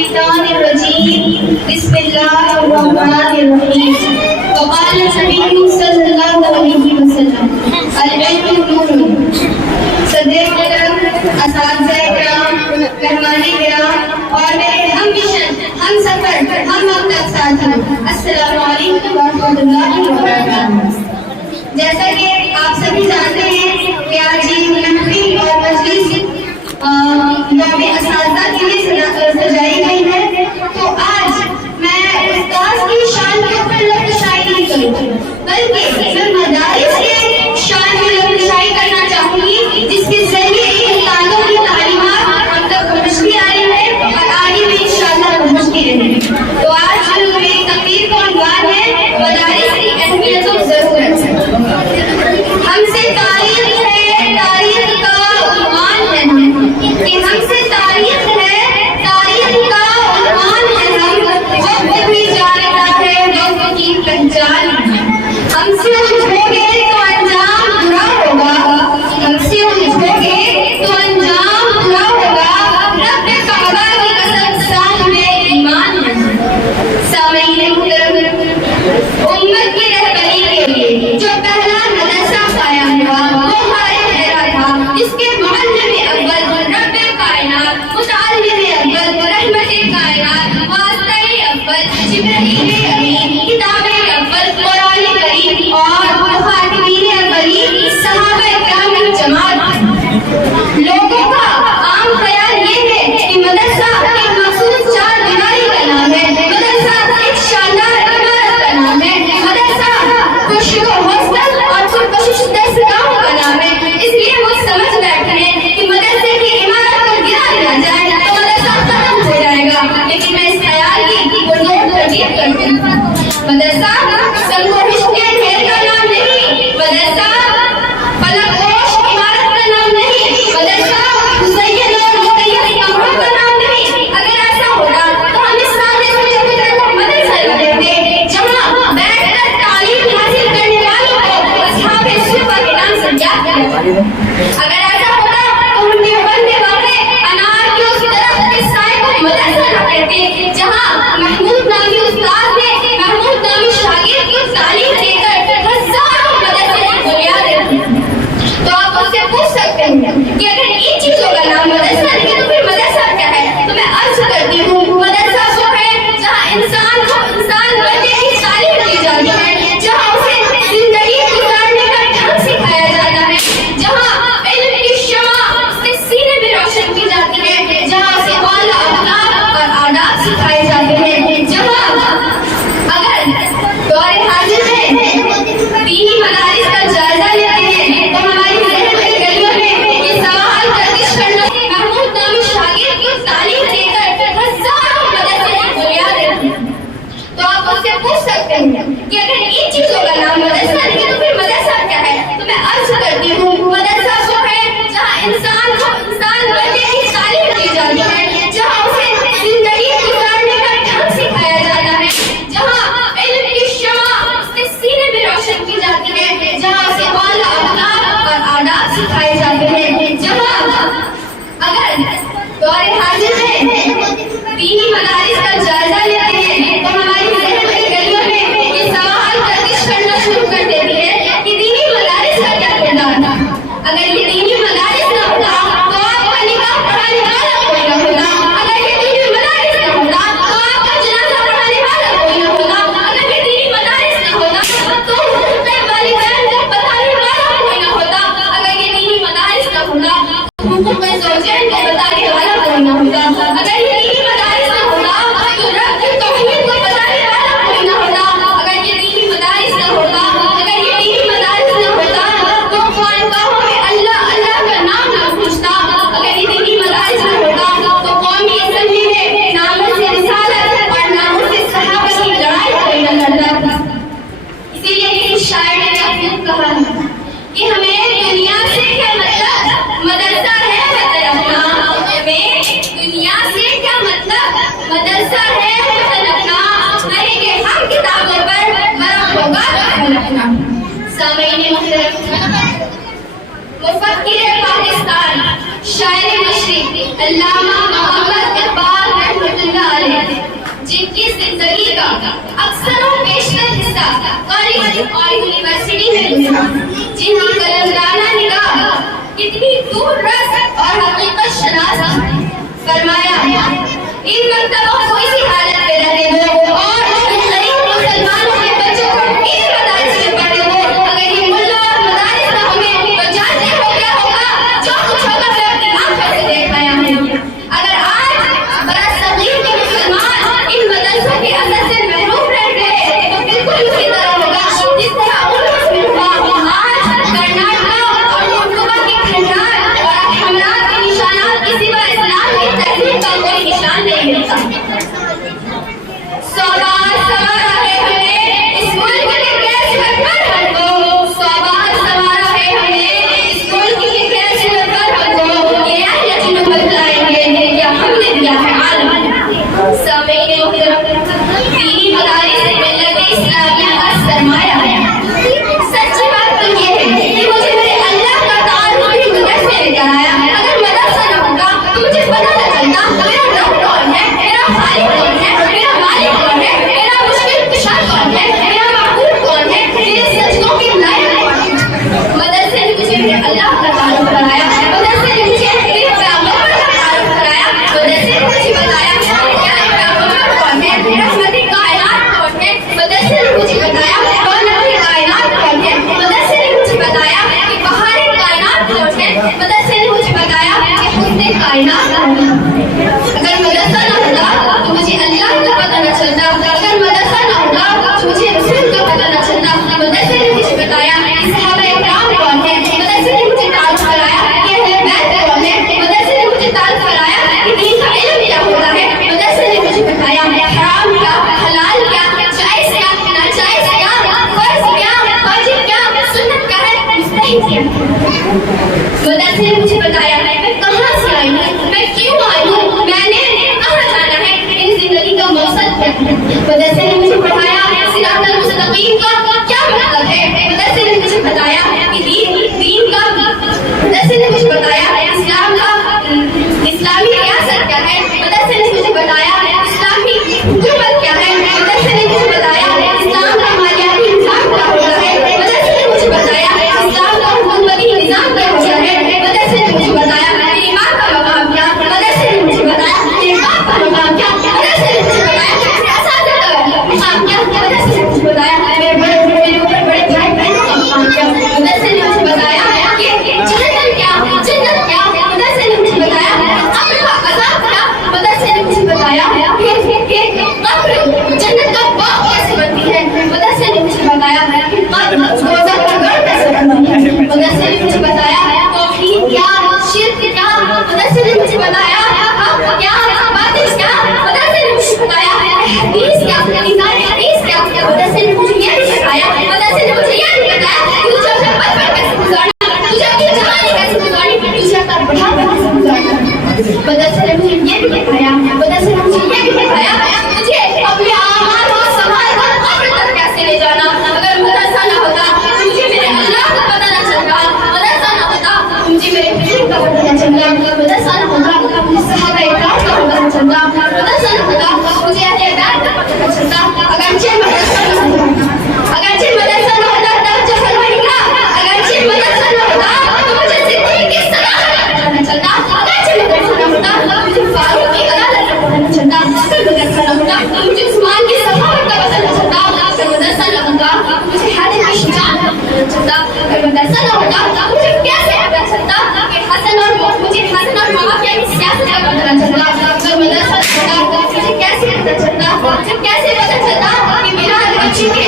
الشيطان الرجيم بسم الله الرحمن الرحيم وقال النبي صلى الله عليه وسلم العلم نور صدر کرام اساتذہ کرام مہمان کرام اور میرے ہم سفر ہم مکتب ساتھیوں السلام علیکم ورحمۃ اللہ وبرکاتہ۔ جیسا کہ آپ سبھی جانتے ہیں کہ آج یہ محفل اور مجلس یوم اساتذہ کے لیے سجائی گئی ہے، تو آج میں استاد کی شان کے اوپر لفظائی نہیں کروں گی، بلکہ میں مدارس کے شان میں لفظائی کرنا چاہوں گی، جس کے ذریعے ان تعلق کی تعلیمات ہم تک پہنچتی آ رہی ہے اور آگے بھی انشاءاللہ پہنچتی رہے گی۔ تو آج میری تقریر کا عنوان ہے مدارس کی اہمیت و ضرورت۔ ہم سے تاریخ ہے، تاریخ کا عنوان ہے کہ ہم سے تاریخ ہے، تاریخ کا عنوان ہے، ہم وقت بھی جانتا ہے، وقت کی پہچان ہے۔ ہم سے اٹھو گے تو انجام برا ہوگا، ہم سے اٹھو گے تو انجام برا ہوگا، رب کعبہ کی قسم ساتھ میں ایمان ہے۔ سامعین محترم، امت کی رہبری کے لیے جو پہلا مدرسہ قائم ہوا وہ ہمارے حیرہ تھا، جس کے معلم اول رب کائنات، متعلم اول رحمت کائنات، واسطہ اول جبرائیل امین، کتاب اول قرآن کریم اور مخاطبین اولین صحابہ کرام کی جماعت۔ لوگوں کا عام خیال یہ ہے کہ مدرسہ ایک مخصوص چار دیواری کا نام ہے، مدرسہ ایک شاندار عمارت کا نام ہے، مدرسہ خوشی و حوصلہ اور پرکشش درسگاہوں کا نام ہے۔ اس لیے وہ سمجھ بیٹھے ہیں کہ مدرسے کی عمارت کو گرا دیا جائے تو مدرسہ ختم ہو جائے گا، لیکن میں اس خیال کی وہ نوٹ تردید کرتی ہوں۔ مدرسہ سرگوشت کے ڈھیر کا نام نہیں، مدرسہ فلک پوش عمارت کا نام نہیں، مدرسہ مزین اور مقید کمروں کا نام نہیں۔ اگر ایسا ہوگا تو ہم اس سامنے سے مدرسہ لگتے جہاں بیٹھ کر تعلیم حاصل کرنے والوں کو اصحاب صفہ کے نام سے یاد کرتے۔ اگر ایسا ہوتا تو ہم دیوبند میں واقع انار کے اس درخت کے سائے کو مدرسہ نہ کہتے جہاں محمود نامی استاد نے محمود نامی شاگرد کی تعلیم دے کر ہزاروں مدرسے کی بنیاد رکھی۔ تو آپ مجھ سے پوچھ سکتے ہیں کہ اگر ان چیزوں کا نام مدرسہ نہیں تو پھر مدرسہ کیا ہے؟ تو میں عرض کرتی ہوں مدرسہ وہ ہے جہاں انسان کو انسان بننے کی تعلیم دی جاتی ہے، جہاں اسے زندگی گزارنے کا ڈھنگ سکھایا جاتا ہے، جہاں علم کی شمع اس کے سینے میں روشن کی جاتی ہے، جہاں اسے اعلیٰ اخلاق اور آداب سکھائے جاتے ہیں، جہاں اگر دور حاضر میں دینی مدارس کا جائزہ لیتے ہیں تو ہماری ذہن میں گلیوں میں یہ سوال گردش کرنا محمود نامی شاگرد کی تعلیم دے کر ہزاروں مدرسے کی بنیاد رکھی۔ تو آپ مجھ سے پوچھ سکتے ہیں کہ اگر ان چیزوں کا نام مدرسہ نہیں تو پھر مدرسہ کیا ہے؟ تو میں عرض کرتی ہوں مدرسہ وہ ہے جہاں انسان کو انسان بننے کی تعلیم دی جاتی ہے، جہاں اسے زندگی گزارنے کا ڈھنگ سکھایا جاتا ہے، جہاں علم کی شمع اس کے سینے میں روشن کی جاتی ہے، جہاں اسے اعلیٰ اخلاق اور آداب سکھائے جاتے ہیں، جہاں اگر دور حاضر میں دینی مدارس کا جائزہ لیتے ہیں تو ہماری ذہن میں گلیوں میں یہ سوال گردش کرنا شروع کر دیتی ہے کہ دینی مدارس کا کیا کردار تھا؟ اگر یہ دینی مدارس نہ ہوتا تو آپ کا نکاح پڑھانے والا کوئی نہ ہوتا، اگر یہ دینی مدارس نہ ہوتا تو آپ کا جنازہ پڑھانے والا کوئی نہ ہوتا، اگر یہ دینی مدارس نہ ہوتا تو حقوق والدین کو بتانے والا کوئی نہ ہوتا، اگر یہ دینی مدارس نہ ہوتا حقوق زوجین کو بتانے والا کوئی نہ ہوتا، اگر یہ دینی مدارس نہ ہوتا تو رب کی توحید کو بتانے والا کوئی نہ ہوتا، اگر یہ دینی مدارس نہ ہوتا، اگر یہ دینی مدارس نہ ہوتا تو خانقاہوں میں اللہ اللہ کا نام نہ پوچھتا، اگر یہ دینی مدارس نہ ہوتا تو قومی اسمبلی میں ناموں سے رسالت اور ناموں سے صحابہ کی لڑائی کوئی نہ لڑتا۔ اسی لیے کسی شاعر نے خوب کہا ہے کہ ہمیں دنیا سے کیا مطلب، مدرسہ ہے وطن اپنا، ہمیں دنیا سے کیا مطلب، مدرسہ ہے وطن اپنا، نہیں کہ ہم کتابوں پر مرا ہوگا دخل اپنا۔ سامعین محترم، مفکر پاکستان، شاعر مشرق علامہ محمد اقبال رحمۃ اللہ मदरसा, कॉलेज और यूनिवर्सिटी में गुजरा, जिनकी कलंगाना निगाह कितनी दूर रस और हकीकत शनास थी। फरमाया, इन मकतबों को इसी हालत में रहे हो और गरीब मुसलमानों के बच्चों को इन मदारिस में पढ़े हो। अगर ये मुल्ला और मदारिस ना हमें तो जानते हो क्या होगा? जो कुछ होगा मैं अपनी आंखों से देख आया हूँ। अगर आज बड़ा सगीर के मुसलमान इन मदरसों के असर से महरूम रह गए तो बिल्कुल उसी तरह होगा जिस तरह उन मुस्लिम हुआ। आज कर्नाटक और मोल्डोवा के खंडार और हमरात के निशानात के सिवा इस्लाम की तहजीब का कोई निशान नहीं मिलता। सवाल सवारा है हमें इस मुल्क के कैसे पर हमको, सवाल सवारा है हमें इस मुल्क के कैसे पर हमको। ये अहले जुनूब बतलाएंगे या हमने दिया है आलम। समीर दीनी मदारिस मिल्लत इस्लामिया का सरमाया है। सच्ची बात तो ये है कि मुझे मेरे अल्लाह का तारुफ भी मदरसे ने कराया। अगर मदरसा न होता तो मुझे पता न चलता मेरा रब कौन है, मेरा खालिक कौन है, मेरा मालिक कौन है, मेरा मुश्किल कुशा कौन है, मेरा महबूब कौन है, मेरे सजदों के लायक कौन है। मदरसे ने मुझे मेरे अल्लाह का तारुफ कराया। मदरसे ने मुझे मेरे पैगंबर का तारुफ कराया। मदरसे ने मुझे बताया क्या पैगंबर कौन है, रहमती कायनात कौन है। मदरसे ने मुझे बताया रौनकी कायनात कौन है। मदरसे ने मुझे बताया कि बहारी कायनात कौन है। मदरसे ने मुझे बताया कि हुस्ने कायनात कौन है। अगर मदरसा न होता तो मुझे अल्लाह का पता न चलता। अगर मदरसा न होता तो मुझे रसूल का पता न चलता। मदरसे ने मुझे बताया कि सहाबा इकराम कौन है। मदरसे ने मुझे तारुफ कराया कि अहले बैत कौन है। मदरसे ने मुझे तारुफ कराया कि दीन का इल्म क्या होता है। मदरसे ने मुझे बताया हराम क्या, हलाल क्या, जायज क्या, नाजायज क्या, फर्ज क्या, वाजिब क्या, सुन्नत क्या है, मुस्तहिब क्या। मदरसे ने मुझे बताया मैं कहाँ से आई हूँ, मैं क्यों आई हूँ, मैंने कहाँ जाना है, मेरी जिंदगी का मकसद क्या है। मदरसे ने मुझे पढ़ाया सिरातल मुस्तकीम का क्या मतलब है। मदरसे ने मुझे बताया कि दीन का, मदरसे ने मुझे बताया इस्लाम का, इस्लामी रियासत क्या है। मदरसे ने मुझे बताया इस्लामी हुकूमत क्या है। मदरसे ने मुझे बताया इस्लाम का मालियाती निज़ाम क्या होता है। मदरसे ने मुझे बताया इस्लाम का हुकूमती निज़ाम क्या होता है। मदरसे ने मुझे बताया मेरी माँ का मकाम क्या। मदरसे ने मुझे बताया मेरे बाप का मकाम क्या। मदरसे ने मुझे बताया मेरे असातिज़ का मकाम क्या। मदरसे ने मुझे बताया मेरे बड़े ऊपर बड़े भाई बहनों का मकाम क्या। मदरसे ने मुझे बताया कि जहन्नम क्या, जन्नत क्या। मदरसे ने मुझे बताया कब्र का अज़ाब क्या। मदरसे ने मुझे बताया कि कब्र जन्नत का बाग कैसे बनती है। मदरसे ने मुझे बताया कि रोज़ा का घर कैसे बनती है। मदरसे ने मुझे बताया तौहीद क्या, शिर्क क्या। मदरसे ने मुझे बताया हक क्या, बातिल क्या। मदरसे ने मुझे बताया हदीस क्या, निज़ाम हदीस क्या। मदरसे ने मुझे ये भी बताया, मदरसे ने मुझे ये भी बताया कि तुझे अपना बचपन कैसे गुजारना, तुझे अपनी जवानी कैसे गुजारनी, तुझे अपना बुढ़ापा कैसे गुजारना। मदरसे ने मुझे ये भी बताया, मदरसे ने मुझे ये भी बताया मुझे अपने आमाल को संभाल कर कब्र तक कैसे ले जाना। अगर मदरसा न होता तो मुझे मेरे अल्लाह का पता न चलता। मदरसा न होता तो मुझे मेरे पीर का पता न चलता। मदरसा न होता तो मुझे सहाबा इकराम का पता न चलता। मदरसा न होता मुझे अहले बैत का पता न चलता। अगरचे मदरसा न होता, अगरचे मदरसा न होता तब जहल में निकला। अगरचे मदरसा न होता तो मुझे जिंदगी की सलाह का पता न चलता। अगरचे मदरसा न होता तो मुझे फारूक की अदालत का पता न चलता। अगर मदरसा न होता तो मुझे उस्मान की सखावत का पता न चलता। अगर मदरसा न होता तो मुझे हारिस की शुजाअत का पता न चलता। अगर मदरसा न होता तो मुझे कैसे पता चलता कि हसन और मुआविया की सियासत का पता न चलता। अगर मदरसा न होता तो मुझे कैसे पता चलता, मुझे कैसे पता चलता कि मेरा बच्चे के